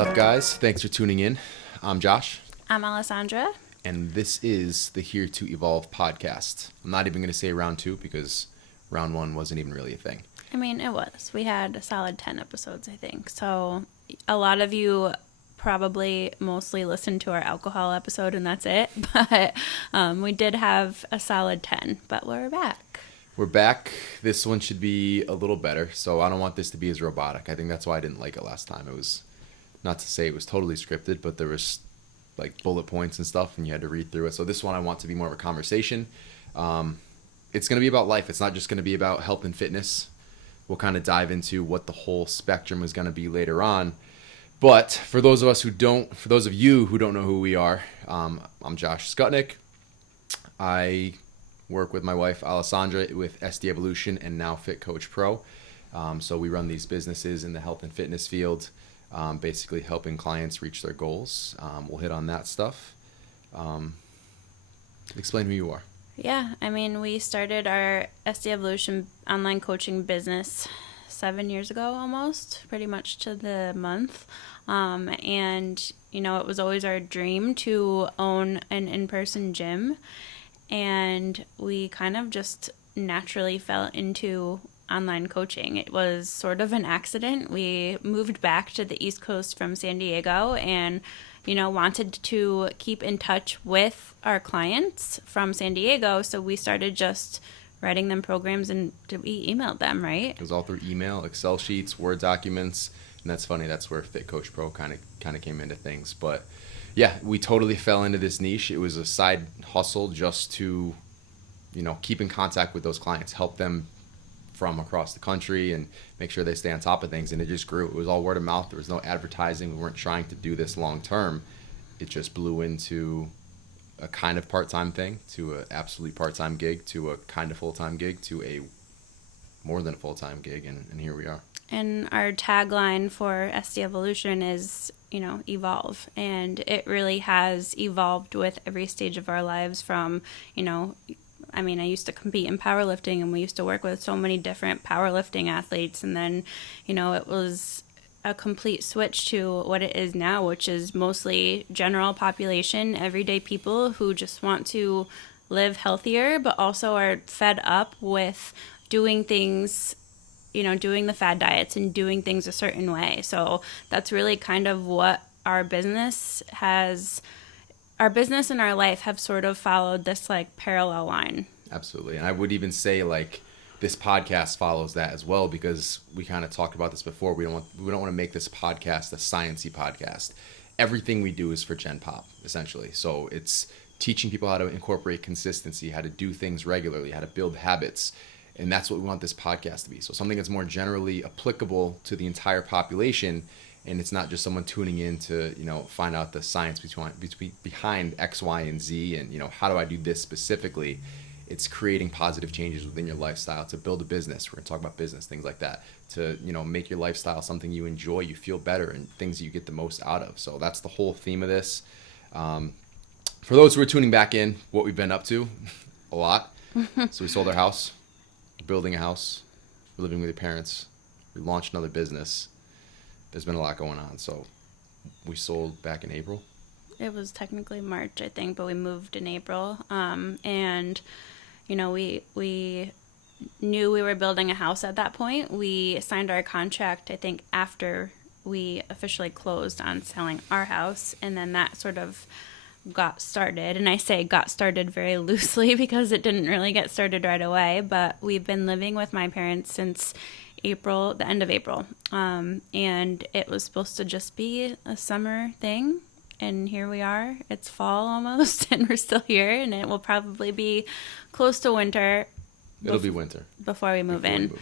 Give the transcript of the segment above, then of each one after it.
up, guys? Thanks for tuning in. I'm Josh. I'm Alessandra. And this is the Here to Evolve podcast. I'm not even going to say round 2 because round 1 wasn't even really a thing. I mean, it was. We had a solid 10 episodes, I think. So a lot of you probably mostly listened to our alcohol episode and that's it. But we did have a solid 10, but we're back. We're back. This one should be a little better. So I don't want this to be as robotic. I think that's why I didn't like it last time. It was, not to say it was totally scripted, but there was like bullet points and stuff and you had to read through it. So this one I want to be more of a conversation. It's going to be about life. It's not just going to be about health and fitness. We'll kind of dive into what the whole spectrum is going to be later on. But for those of you who don't know who we are, I'm Josh Skutnik. I work with my wife Alessandra with SD Evolution and now Fit Coach Pro. So we run these businesses in the health and fitness field, basically helping clients reach their goals. We'll hit on that stuff. Explain who you are. Yeah, I mean, we started our SD Evolution online coaching business 7 years ago almost, pretty much to the month. And, you know, it was always our dream to own an in-person gym. And we kind of just naturally fell into online coaching. It was sort of an accident. We moved back to the East Coast from San Diego and, you know, wanted to keep in touch with our clients from San Diego. So we started just writing them programs and we emailed them, right? It was all through email, Excel sheets, Word documents. And that's funny. That's where Fit Coach Pro kind of came into things. But yeah, we totally fell into this niche. It was a side hustle just to, you know, keep in contact with those clients, help them from across the country and make sure they stay on top of things. And it just grew. It was all word of mouth. There was no advertising. We weren't trying to do this long term. It just blew into a kind of part-time thing to an absolutely part-time gig to a kind of full-time gig to a more than a full-time gig. And here we are. And our tagline for SD Evolution is, you know, evolve. And it really has evolved with every stage of our lives from, you know, I mean, I used to compete in powerlifting and we used to work with so many different powerlifting athletes. And then, you know, it was a complete switch to what it is now, which is mostly general population, everyday people who just want to live healthier, but also are fed up with doing things, you know, doing the fad diets and doing things a certain way. So that's really kind of what our business and our life have sort of followed this like parallel line. Absolutely. And I would even say like this podcast follows that as well, because we kind of talked about this before. We don't want to make this podcast a sciencey podcast. Everything we do is for Gen Pop, essentially. So it's teaching people how to incorporate consistency, how to do things regularly, how to build habits. And that's what we want this podcast to be. So something that's more generally applicable to the entire population. And it's not just someone tuning in to, you know, find out the science behind X, Y, and Z. And, you know, how do I do this specifically? It's creating positive changes within your lifestyle to build a business. We're going to talk about business, things like that. To, you know, make your lifestyle something you enjoy, you feel better, and things that you get the most out of. So that's the whole theme of this. For those who are tuning back in, what we've been up to, a lot. So we sold our house. Building a house, we're living with your parents, we launched another business. There's been a lot going on. So we sold back in April. It was technically March, I think, but we moved in April. And, you know, we knew we were building a house at that point. We signed our contract, I think, after we officially closed on selling our house. And then that sort of got started, and I say got started very loosely because it didn't really get started right away, but we've been living with my parents since April, the end of April, and it was supposed to just be a summer thing, and here we are. It's fall almost, and we're still here, and it will probably be close to winter. It'll be winter before we move in,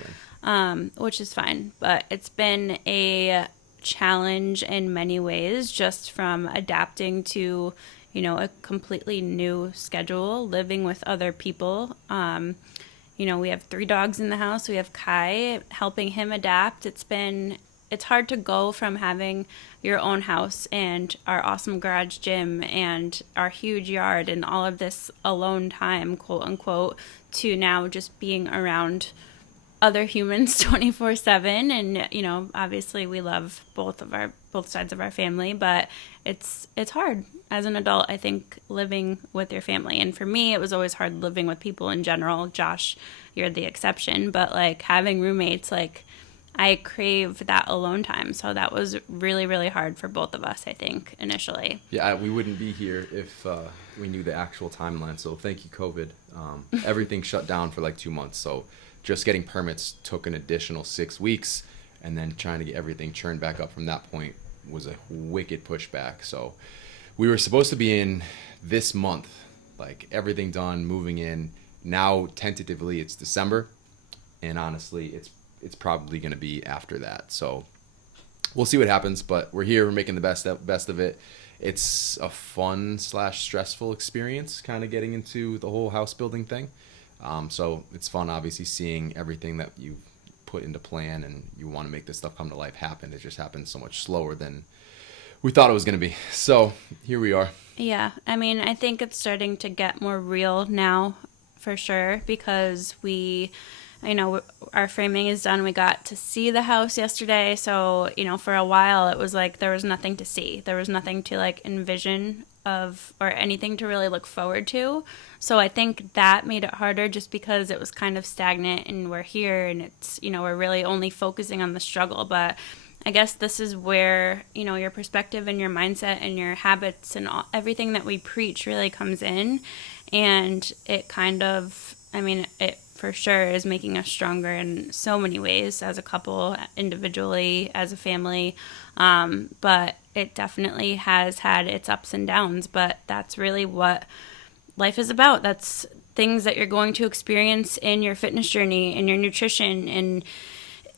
which is fine, but it's been a challenge in many ways, just from adapting to, you know, a completely new schedule, living with other people. You know, we have 3 dogs in the house. We have Kai, helping him adapt. It's hard to go from having your own house and our awesome garage gym and our huge yard and all of this alone time, quote unquote, to now just being around other humans 24/7, and obviously we love both sides of our family, but it's hard as an adult, I think, living with your family. And for me, it was always hard living with people in general. Josh, you're the exception, but like having roommates, like I crave that alone time. So that was really, really hard for both of us, I think, initially. Yeah, we wouldn't be here if we knew the actual timeline. So thank you, COVID. Everything shut down for like 2 months. So just getting permits took an additional 6 weeks. And then trying to get everything churned back up from that point was a wicked pushback. So we were supposed to be in this month, like everything done, moving in. Now, tentatively, it's December. And honestly, it's probably going to be after that. So we'll see what happens, but we're here. We're making the best of it. It's a fun / stressful experience, kind of getting into the whole house building thing. So it's fun, obviously, seeing everything that you put into plan and you want to make this stuff come to life happen. It just happens so much slower than we thought it was going to be. So here we are. Yeah, I mean, I think it's starting to get more real now, for sure, because our framing is done. We got to see the house yesterday. So, for a while it was like there was nothing to see. There was nothing to like envision of or anything to really look forward to. So I think that made it harder just because it was kind of stagnant and we're here and it's, we're really only focusing on the struggle. But I guess this is where, your perspective and your mindset and your habits and everything that we preach really comes in. And it kind of, it for sure is making us stronger in so many ways as a couple, individually, as a family. But it definitely has had its ups and downs, but that's really what life is about. That's things that you're going to experience in your fitness journey, in your nutrition, and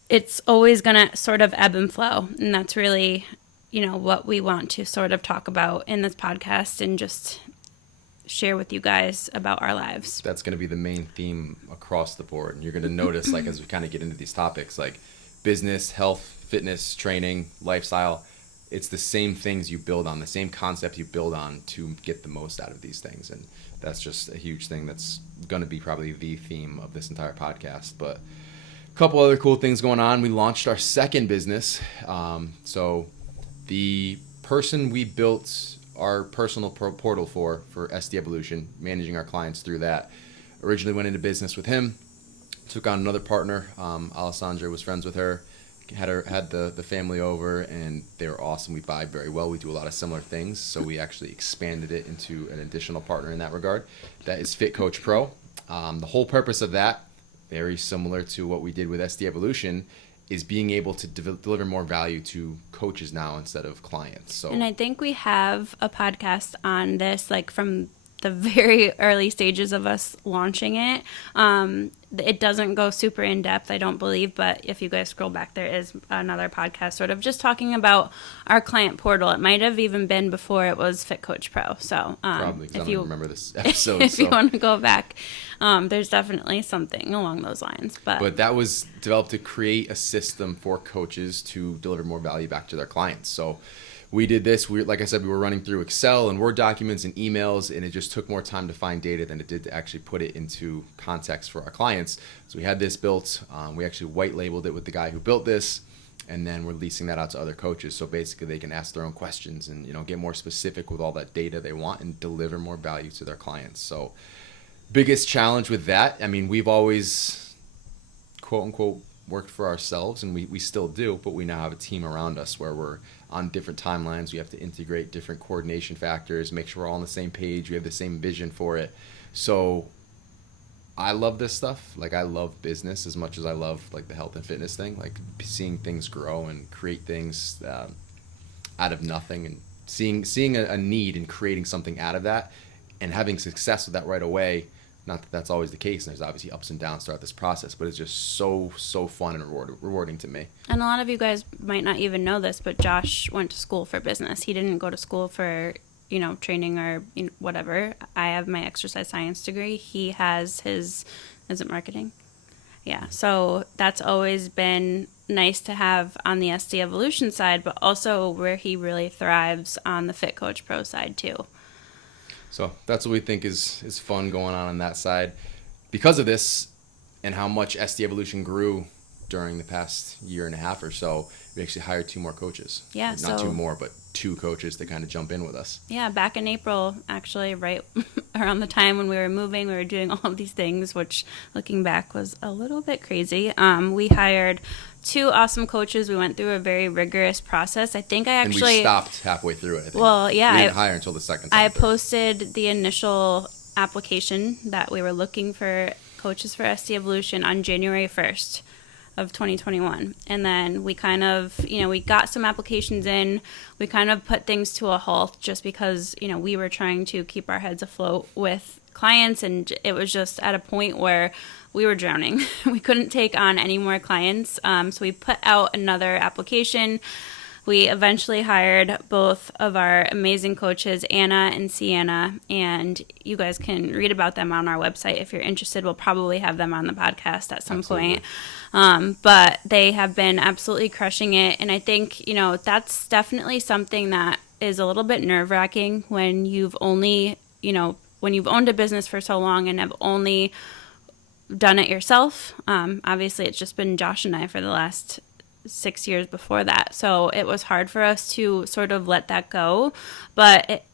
it's always going to sort of ebb and flow. And that's really, what we want to sort of talk about in this podcast and just share with you guys about our lives. That's going to be the main theme across the board. And you're going to notice, like, as we kind of get into these topics, like business, health, fitness, training, lifestyle, it's the same things you build on, the same concept you build on to get the most out of these things. And that's just a huge thing that's going to be probably the theme of this entire podcast. But a couple other cool things going on. We launched our second business. So the person we built our personal portal for SD Evolution, managing our clients through that, originally went into business with him, took on another partner. Alessandra was friends with her, had the family over, and they were awesome. We vibe very well. We do a lot of similar things, so we actually expanded it into an additional partner in that regard. That is Fit Coach Pro. The whole purpose of that, very similar to what we did with SD Evolution, is being able to deliver more value to coaches now instead of clients. So, and I think we have a podcast on this, like from the very early stages of us launching it. It doesn't go super in depth, I don't believe, but if you guys scroll back, there is another podcast sort of just talking about our client portal. It might have even been before it was Fit Coach Pro. So probably, because I don't remember this episode. If you want to go back, there's definitely something along those lines. But that was developed to create a system for coaches to deliver more value back to their clients. So we did this. Like I said, we were running through Excel and Word documents and emails, and it just took more time to find data than it did to actually put it into context for our clients. So we had this built. We actually white labeled it with the guy who built this, and then we're leasing that out to other coaches. So basically, they can ask their own questions and get more specific with all that data they want and deliver more value to their clients. So biggest challenge with that, we've always, quote unquote, worked for ourselves, and we still do, but we now have a team around us where we're on different timelines. We have to integrate different coordination factors, make sure we're all on the same page, we have the same vision for it. So I love this stuff. Like, I love business as much as I love like the health and fitness thing, like seeing things grow and create things out of nothing, and seeing a need and creating something out of that and having success with that right away. Not that that's always the case, and there's obviously ups and downs throughout this process, but it's just so fun and rewarding to me. And a lot of you guys might not even know this, but Josh went to school for business. He didn't go to school for, training or whatever. I have my exercise science degree. He has his, is it marketing? Yeah. So that's always been nice to have on the SD Evolution side, but also where he really thrives on the Fit Coach Pro side too. So that's what we think is fun going on that side. Because of this, and how much SD Evolution grew during the past year and a half or so. We actually hired 2 more coaches. Yeah, Not so 2 more, but 2 coaches to kind of jump in with us. Yeah, back in April, actually, right around the time when we were moving, we were doing all of these things, which looking back was a little bit crazy. We hired 2 awesome coaches. We went through a very rigorous process. I think I actually. And we stopped halfway through it, I think. Well, yeah. We didn't hire until the second time. I posted the initial application that we were looking for coaches for SD Evolution on January 1st. Of 2021. And then we kind of, we got some applications in. We kind of put things to a halt just because, we were trying to keep our heads afloat with clients, and it was just at a point where we were drowning. We couldn't take on any more clients. So we put out another application. We eventually hired both of our amazing coaches, Anna and Sienna, and you guys can read about them on our website if you're interested. We'll probably have them on the podcast at some point. But they have been absolutely crushing it, and I think, that's definitely something that is a little bit nerve-wracking when you've only, when you've owned a business for so long and have only done it yourself. Obviously, it's just been Josh and I for the last 6 years before that. So it was hard for us to sort of let that go. But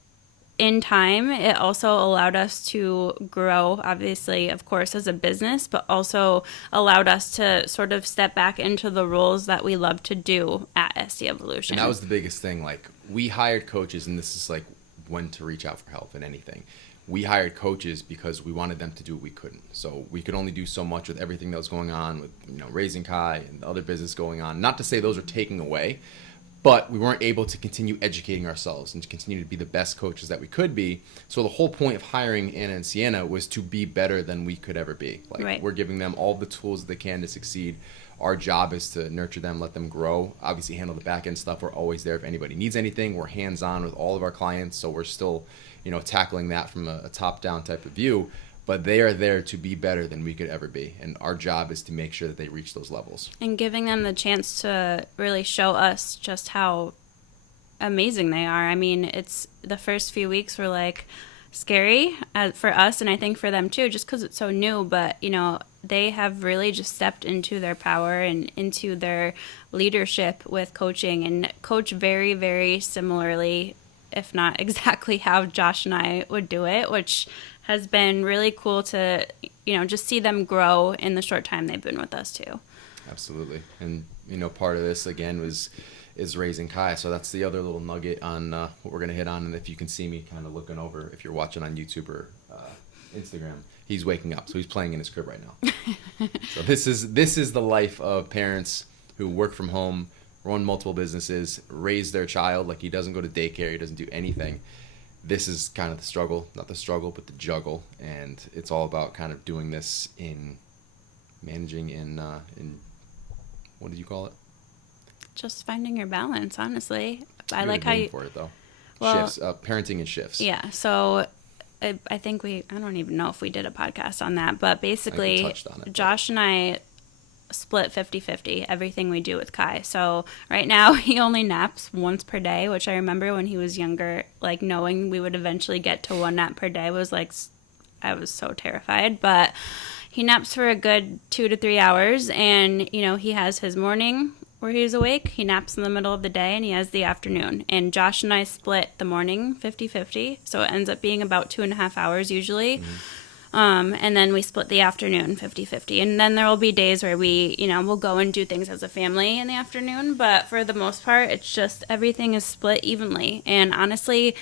in time, it also allowed us to grow, obviously, of course, as a business, but also allowed us to sort of step back into the roles that we love to do at SD Evolution. And that was the biggest thing. Like, we hired coaches, and this is like when to reach out for help in anything. We hired coaches because we wanted them to do what we couldn't. So we could only do so much with everything that was going on with, Raising Kai and the other business going on. Not to say those are taking away, but we weren't able to continue educating ourselves and to continue to be the best coaches that we could be. So the whole point of hiring Anna and Sienna was to be better than we could ever be. Like, right. We're giving them all the tools that they can to succeed. Our job is to nurture them, let them grow, obviously handle the back end stuff. We're always there if anybody needs anything. We're hands-on with all of our clients, so we're still, tackling that from a top-down type of view. But they are there to be better than we could ever be. And our job is to make sure that they reach those levels. And giving them the chance to really show us just how amazing they are. I mean, it's the first few weeks were like scary for us, and I think for them too, just because it's so new. But, they have really just stepped into their power and into their leadership with coaching and coach very, very similarly, if not exactly how Josh and I would do it, which has been really cool to, just see them grow in the short time they've been with us too. Absolutely. And, part of this, again, is Raising Kai. So that's the other little nugget on what we're going to hit on. And if you can see me kind of looking over, if you're watching on YouTube or Instagram, he's waking up. So he's playing in his crib right now. So this is the life of parents who work from home, run multiple businesses, raise their child. Like, he doesn't go to daycare. He doesn't do anything. This is kind of the struggle, not the struggle, but the juggle. And it's all about kind of doing this in managing in what did you call it? Just finding your balance, honestly. I like how you for it though. Well, shifts, parenting and shifts. Yeah. So I think I don't even know if we did a podcast on that, but basically touched on it, Josh and I split 50-50 everything we do with Kai. So right now he only naps once per day, which I remember when he was younger, like knowing we would eventually get to 1 nap per day was like, I was so terrified. But he naps for a good 2 to 3 hours, and he has his morning where he's awake, he naps in the middle of the day, and he has the afternoon. And Josh and I split the morning 50-50, so it ends up being about 2.5 hours usually. And then we split the afternoon 50-50. And then there will be days where we, we'll go and do things as a family in the afternoon. But for the most part, it's just everything is split evenly. And honestly,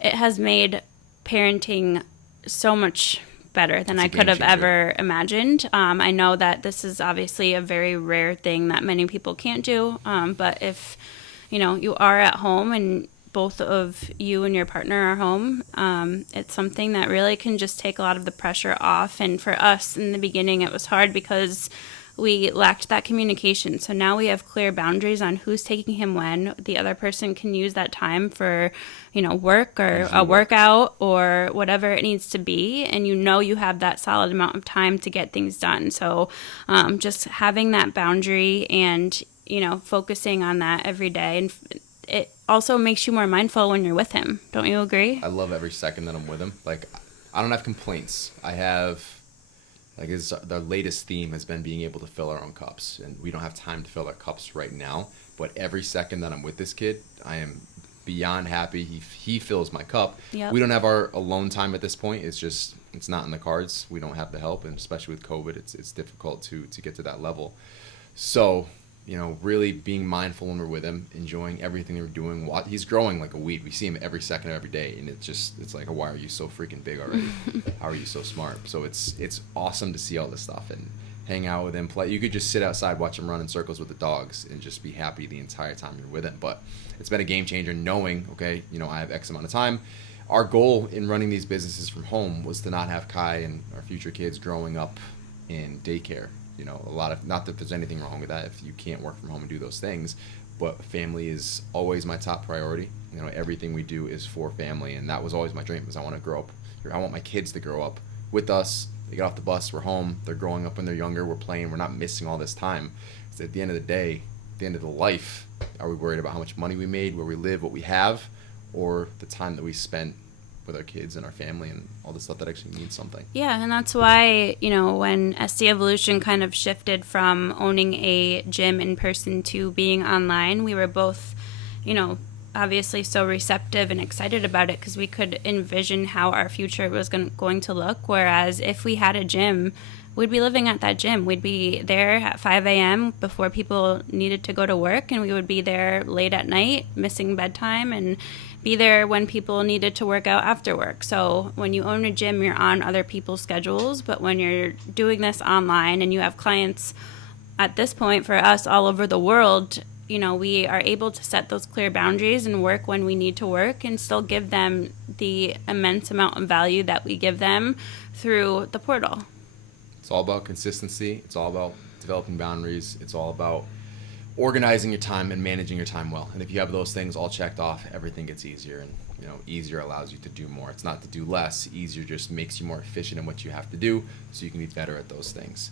it has made parenting so much better than I could have ever imagined. I know that this is obviously a very rare thing that many people can't do. But if, you are at home and both of you and your partner are home, it's something that really can just take a lot of the pressure off. And for us in the beginning, it was hard because we lacked that communication. So now we have clear boundaries on who's taking him when. The other person can use that time for, work or a workout or whatever it needs to be. And you have that solid amount of time to get things done. So just having that boundary and, focusing on that every day. And it also makes you more mindful when you're with him. Don't you agree? I love every second that I'm with him. Like, I don't have complaints. I have Like the latest theme has been being able to fill our own cups, and we don't have time to fill our cups right now. But every second that I'm with this kid, I am beyond happy. He fills my cup. Yep. We don't have our alone time at this point. It's not in the cards. We don't have the help, and especially with COVID, it's difficult to get to that level. So, really being mindful when we're with him, enjoying everything we're doing. He's growing like a weed. We see him every second of every day, and it's like, why are you so freaking big already? How are you so smart? So it's awesome to see all this stuff and hang out with him, play. You could just sit outside, watch him run in circles with the dogs, and just be happy the entire time you're with him. But it's been a game changer knowing, okay, I have X amount of time. Our goal in running these businesses from home was to not have Kai and our future kids growing up in daycare. Not that there's anything wrong with that if you can't work from home and do those things, but family is always my top priority. Everything we do is for family, and that was always my dream. Is I want my kids to grow up with us. They get off the bus, we're home. They're growing up when they're younger. We're playing. We're not missing all this time. So at the end of the day, at the end of the life, are we worried about how much money we made, where we live, what we have, or the time that we spent with our kids and our family and all the stuff that actually means something? Yeah, and that's why, when SD Evolution kind of shifted from owning a gym in person to being online, we were both, obviously so receptive and excited about it because we could envision how our future was going to look. Whereas if we had a gym, we'd be living at that gym. We'd be there at 5 a.m. before people needed to go to work, and we would be there late at night, missing bedtime, and be there when people needed to work out after work. So when you own a gym, you're on other people's schedules, but when you're doing this online and you have clients at this point for us all over the world, we are able to set those clear boundaries and work when we need to work and still give them the immense amount of value that we give them through the portal. It's all about consistency. It's all about developing boundaries. It's all about organizing your time and managing your time well. And if you have those things all checked off, everything gets easier. And easier allows you to do more. It's not to do less. Easier just makes you more efficient in what you have to do, so you can be better at those things.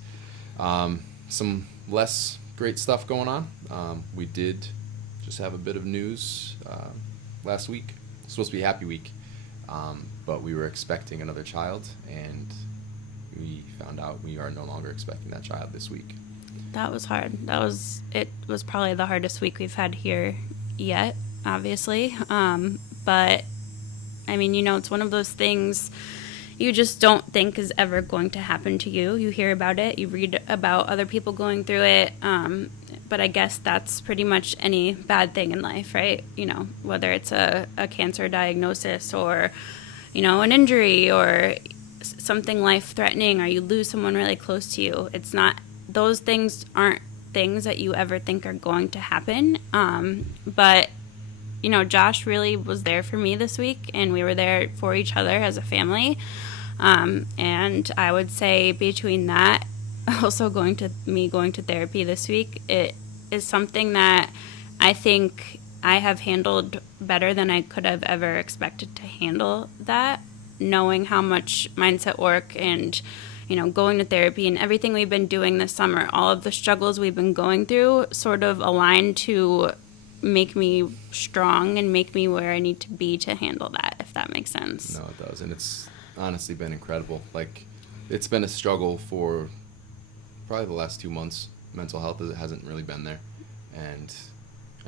Some less great stuff going on. We did just have a bit of news last week. It's supposed to be a happy week, but we were expecting another child, and we found out we are no longer expecting that child this week. That was hard. It was probably the hardest week we've had here yet, obviously. But I mean, it's one of those things you just don't think is ever going to happen to you. You hear about it, you read about other people going through it. But I guess that's pretty much any bad thing in life, right? Whether it's a cancer diagnosis or, an injury or something life-threatening, or you lose someone really close to you. Those things aren't things that you ever think are going to happen. But, Josh really was there for me this week, and we were there for each other as a family. And I would say between that, also going to therapy this week, it is something that I think I have handled better than I could have ever expected to handle that, knowing how much mindset work and going to therapy and everything we've been doing this summer, all of the struggles we've been going through sort of aligned to make me strong and make me where I need to be to handle that, if that makes sense. No, it does. And it's honestly been incredible. Like, it's been a struggle for probably the last 2 months. Mental health hasn't really been there. And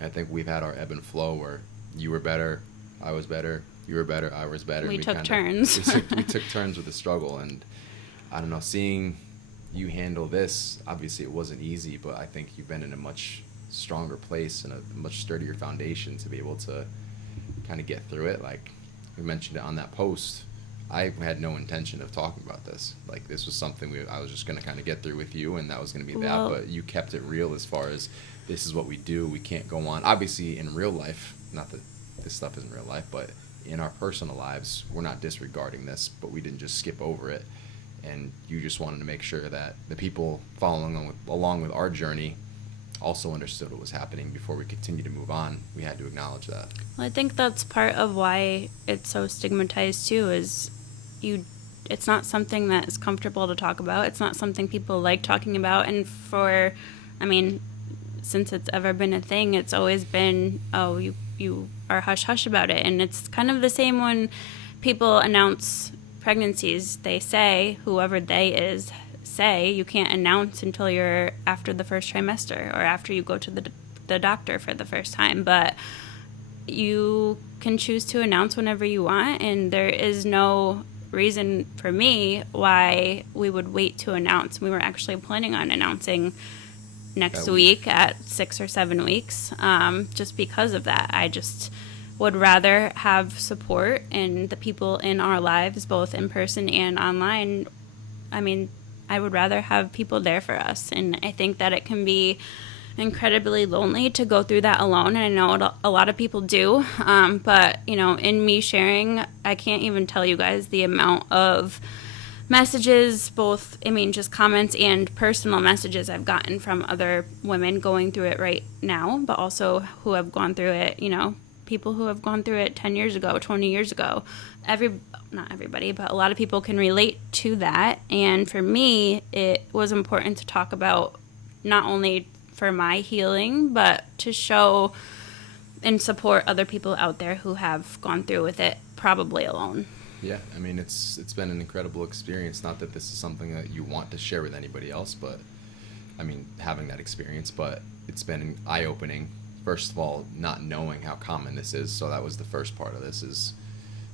I think we've had our ebb and flow where you were better, I was better, you were better, I was better. We took turns. we took turns with the struggle. And I don't know, seeing you handle this, obviously it wasn't easy, but I think you've been in a much stronger place and a much sturdier foundation to be able to kind of get through it. Like we mentioned it on that post, I had no intention of talking about this. Like this was something I was just going to kind of get through with you, and that was going to be that. But you kept it real as far as this is what we do. We can't go on. Obviously in real life, not that this stuff isn't real life, but in our personal lives, we're not disregarding this, but we didn't just skip over it. And you just wanted to make sure that the people following along with our journey also understood what was happening before we continue to move on. We had to acknowledge that. Well, I think that's part of why it's so stigmatized too, is it's not something that is comfortable to talk about. It's not something people like talking about. And since it's ever been a thing, it's always been, oh, you are hush-hush about it. And it's kind of the same when people announce pregnancies. They say, whoever they is, say you can't announce until you're after the first trimester or after you go to the doctor for the first time. But you can choose to announce whenever you want, and there is no reason for me why we would wait to announce. We were actually planning on announcing next week at 6 or 7 weeks, just because of that. I just would rather have support and the people in our lives, both in person and online. I mean, I would rather have people there for us. And I think that it can be incredibly lonely to go through that alone. And I know a lot of people do. But, you know, in me sharing, I can't even tell you guys the amount of messages, both, I mean, just comments and personal messages I've gotten from other women going through it right now, but also who have gone through it, you know, people who have gone through it 10 years ago, 20 years ago. Not everybody, but a lot of people can relate to that. And for me, it was important to talk about, not only for my healing, but to show and support other people out there who have gone through with it probably alone. Yeah, I mean, it's been an incredible experience. Not that this is something that you want to share with anybody else, but I mean, having that experience, but it's been eye-opening. First of all, not knowing how common this is, so that was the first part of this is,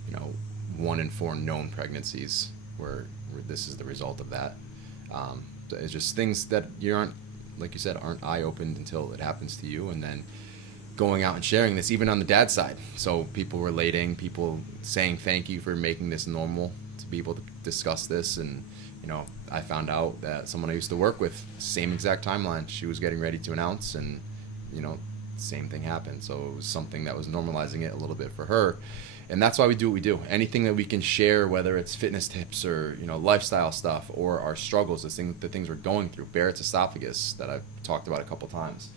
you know, 1 in 4 known pregnancies where this is the result of that. It's just things that you aren't, like you said, aren't eye-opened until it happens to you, and then going out and sharing this, even on the dad side. So people relating, people saying thank you for making this normal, to be able to discuss this. And, you know, I found out that someone I used to work with, same exact timeline, she was getting ready to announce, and, you know, same thing happened. So it was something that was normalizing it a little bit for her. And that's why we do what we do. Anything that we can share, whether it's fitness tips or, you know, lifestyle stuff or our struggles, the things we're going through, Barrett's esophagus that I've talked about a couple times.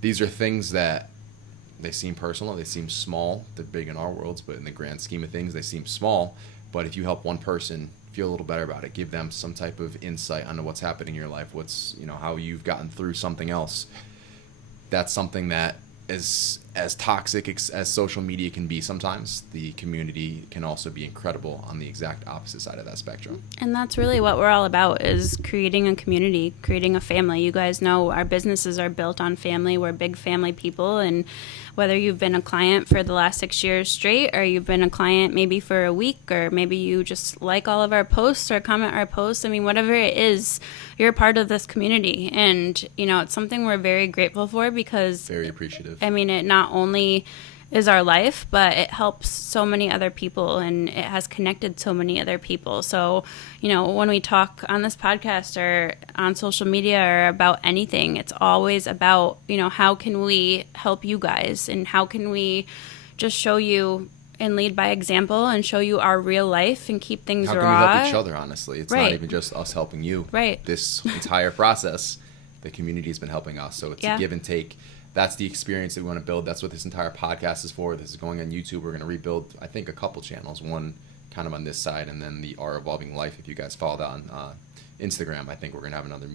These are things that they seem personal, they seem small, they're big in our worlds, but in the grand scheme of things, they seem small. But if you help one person feel a little better about it, give them some type of insight onto what's happening in your life, what's, you know, how you've gotten through something else, that's something that as toxic as social media can be sometimes, the community can also be incredible on the exact opposite side of that spectrum. And that's really what we're all about, is creating a community, creating a family. You guys know our businesses are built on family. We're big family people, and whether you've been a client for the last 6 years straight, or you've been a client maybe for a week, or maybe you just like all of our posts or comment our posts, I mean, whatever it is, you're a part of this community. And, you know, it's something we're very grateful for, because Very appreciative. I mean, it not only is our life, but it helps so many other people, and it has connected so many other people. So, you know, when we talk on this podcast or on social media or about anything, it's always about, you know, how can we help you guys, and how can we just show you and lead by example and show you our real life and keep things raw. How can we help each other, honestly? It's Right. not even just us helping you. Right. This entire process, the community has been helping us. So it's a give and take. That's the experience that we want to build. That's what this entire podcast is for. This is going on YouTube. We're going to rebuild, I think, a couple channels. One kind of on this side, and then the Our Evolving Life. If you guys follow that on Instagram, I think we're going to have another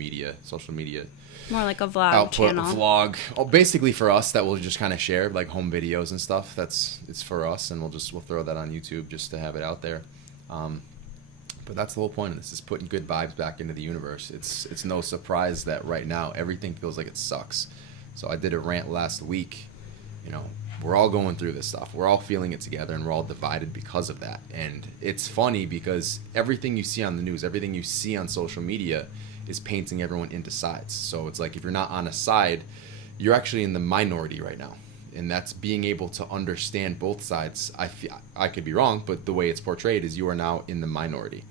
social media More like a vlog output, channel. vlog. Oh, basically for us, that we'll just kind of share, like home videos and stuff. It's for us, and we'll throw that on YouTube just to have it out there. But that's the whole point of this, is putting good vibes back into the universe. It's no surprise that right now everything feels like it sucks. So I did a rant last week. You know, we're all going through this stuff. We're all feeling it together, and we're all divided because of that. And it's funny because everything you see on the news, everything you see on social media is painting everyone into sides. So it's like if you're not on a side, you're actually in the minority right now. And that's being able to understand both sides. I could be wrong, but the way it's portrayed is you are now in the minority.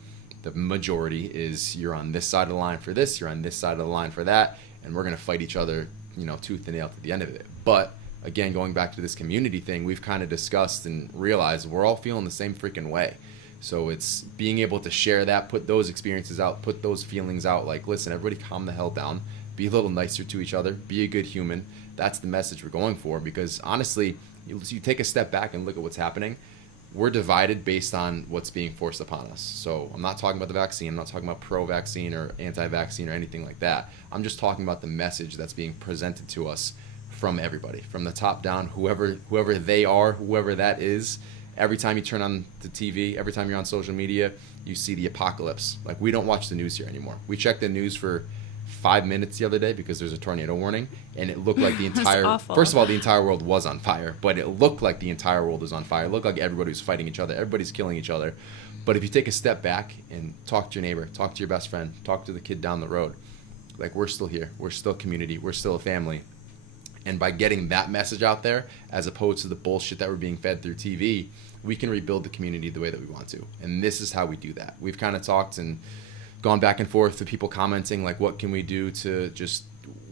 The majority is you're on this side of the line for this, you're on this side of the line for that, and we're going to fight each other, you know, tooth and nail to the end of it. But again, going back to this community thing, we've kind of discussed and realized we're all feeling the same freaking way. So it's being able to share that, put those experiences out, put those feelings out, like, listen, everybody calm the hell down, be a little nicer to each other, be a good human. That's the message we're going for, because honestly, you take a step back and look at what's happening. We're divided based on what's being forced upon us. So I'm not talking about the vaccine. I'm not talking about pro-vaccine or anti-vaccine or anything like that. I'm just talking about the message that's being presented to us from everybody, from the top down, whoever they are, whoever that is. Every time you turn on the TV, every time you're on social media, you see the apocalypse. Like, we don't watch the news here anymore. We checked the news for 5 minutes the other day because there's a tornado warning, and it looked like the entire awful. first of all, the entire world was on fire, but it looked like the entire world was on fire. It looked like everybody was fighting each other, everybody's killing each other. But if you take a step back and talk to your neighbor, talk to your best friend, talk to the kid down the road, like, we're still here, we're still a community, we're still a family. And by getting that message out there, as opposed to the bullshit that we're being fed through TV, we can rebuild the community the way that we want to. And this is how we do that. We've kind of talked and gone back and forth with people commenting, like, what can we do to just,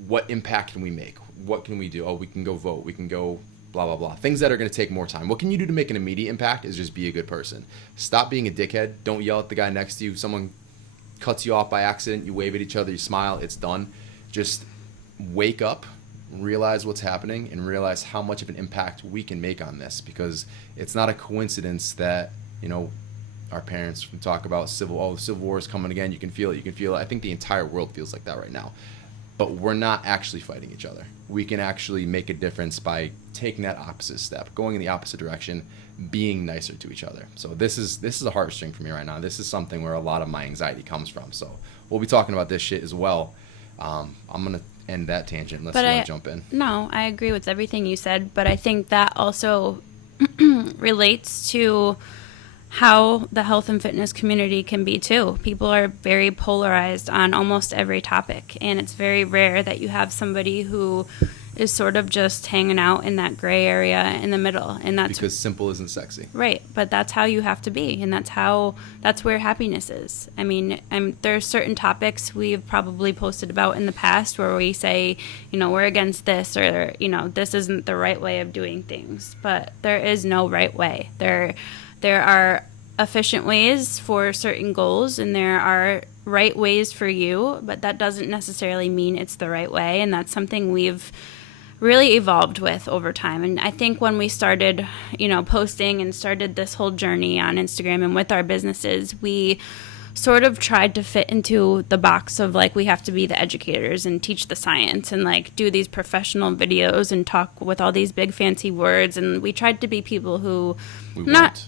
what impact can we make? What can we do? Oh, we can go vote. We can go blah, blah, blah. Things that are going to take more time. What can you do to make an immediate impact is just be a good person. Stop being a dickhead. Don't yell at the guy next to you. Someone cuts you off by accident. You wave at each other. You smile. It's done. Just wake up, realize what's happening, and realize how much of an impact we can make on this, because it's not a coincidence that, you know, our parents talk about the Civil War is coming again. You can feel it. I think the entire world feels like that right now. But we're not actually fighting each other. We can actually make a difference by taking that opposite step, going in the opposite direction, being nicer to each other. So this is a heartstring for me right now. This is something where a lot of my anxiety comes from. So we'll be talking about this shit as well. I'm going to end that tangent unless you want to jump in. No, I agree with everything you said, but I think that also relates to how the health and fitness community can be too. People are very polarized on almost every topic, and it's very rare that you have somebody who is sort of just hanging out in that gray area in the middle. And that's because simple isn't sexy. Right, but that's how you have to be, and that's where happiness is. I mean, there's certain topics we've probably posted about in the past where we say, you know, we're against this, or, you know, this isn't the right way of doing things. But there is no right way. There are efficient ways for certain goals, and there are right ways for you, but that doesn't necessarily mean it's the right way, and that's something we've really evolved with over time. And I think when we started, you know, posting and started this whole journey on Instagram and with our businesses, we sort of tried to fit into the box of, like, we have to be the educators and teach the science and, like, do these professional videos and talk with all these big fancy words. And we tried to be people who, not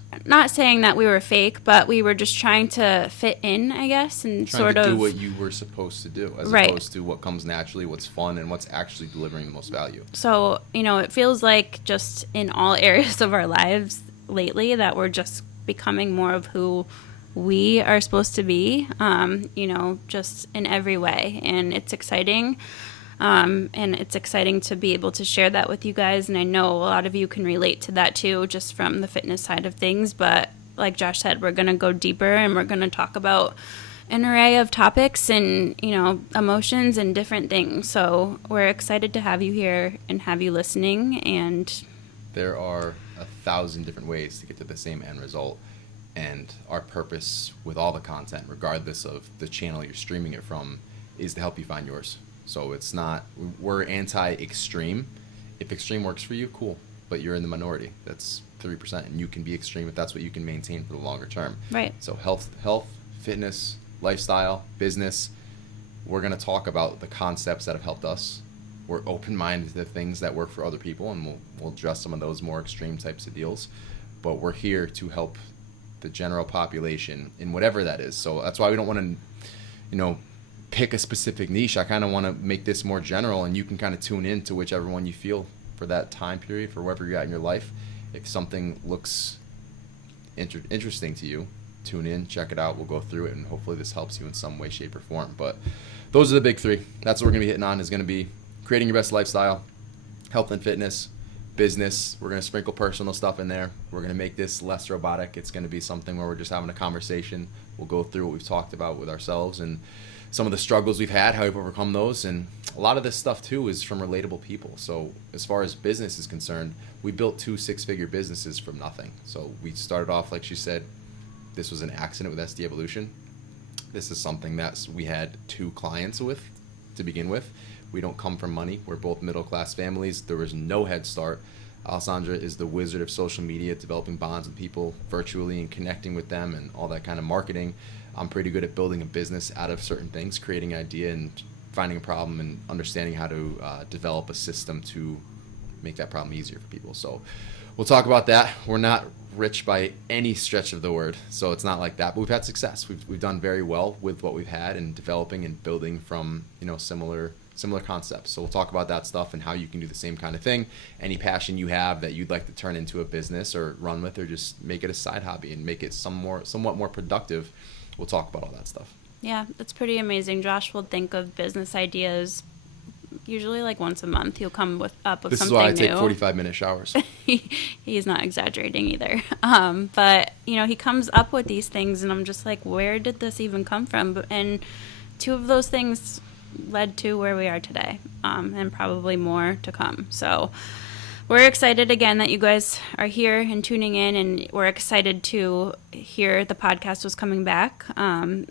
saying that we were fake, but we were just trying to fit in, I guess, and trying to do what you were supposed to do, as opposed to what comes naturally, what's fun, and what's actually delivering the most value. So, you know, it feels like just in all areas of our lives lately that we're just becoming more of who we are supposed to be, you know, just in every way. And it's exciting. And it's exciting to be able to share that with you guys. And I know a lot of you can relate to that too, just from the fitness side of things. But like Josh said, we're going to go deeper, and we're going to talk about an array of topics and, you know, emotions and different things. So we're excited to have you here and have you listening. And there are 1,000 different ways to get to the same end result. And our purpose with all the content, regardless of the channel you're streaming it from, is to help you find yours. So it's not, we're anti-extreme. If extreme works for you, cool. But you're in the minority. That's 3%. And you can be extreme if that's what you can maintain for the longer term. Right. So health, fitness, lifestyle, business. We're going to talk about the concepts that have helped us. We're open-minded to the things that work for other people, and we'll address some of those more extreme types of deals. But we're here to help the general population in whatever that is. So that's why we don't want to, you know, pick a specific niche. I kind of want to make this more general, and you can kind of tune in to whichever one you feel for that time period, for wherever you're at in your life. If something looks interesting to you, tune in, check it out. We'll go through it, and hopefully this helps you in some way, shape, or form. But those are the big three. That's what we're going to be hitting on, is going to be creating your best lifestyle, health and fitness, business. We're going to sprinkle personal stuff in there. We're going to make this less robotic. It's going to be something where we're just having a conversation. We'll go through what we've talked about with ourselves and some of the struggles we've had, how we've overcome those. And a lot of this stuff too is from relatable people. So as far as business is concerned, we built 2 6-figure businesses from nothing. So we started off, like she said, this was an accident with SD Evolution. This is something that we had 2 clients with to begin with. We don't come from money. We're both middle-class families. There was no head start. Alessandra is the wizard of social media, developing bonds with people virtually and connecting with them and all that kind of marketing. I'm pretty good at building a business out of certain things, creating an idea and finding a problem and understanding how to develop a system to make that problem easier for people. So we'll talk about that. We're not rich by any stretch of the word, so it's not like that. But we've had success. We've done very well with what we've had and developing and building from similar concepts. So we'll talk about that stuff and how you can do the same kind of thing. Any passion you have that you'd like to turn into a business or run with, or just make it a side hobby and make it somewhat more productive. We'll talk about all that stuff. Yeah, it's pretty amazing. Josh will think of business ideas usually like once a month. He'll come up with This is something why I take new. 45-minute showers. He's not exaggerating either. But he comes up with these things, and I'm just like, where did this even come from? And two of those things led to where we are today, and probably more to come. So we're excited again that you guys are here and tuning in, and we're excited to hear the podcast was coming back.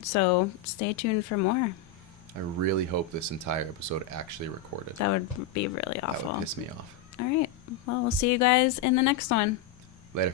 So stay tuned for more. I really hope this entire episode actually recorded. That would be really awful. That would piss me off. All right. Well, we'll see you guys in the next one. Later.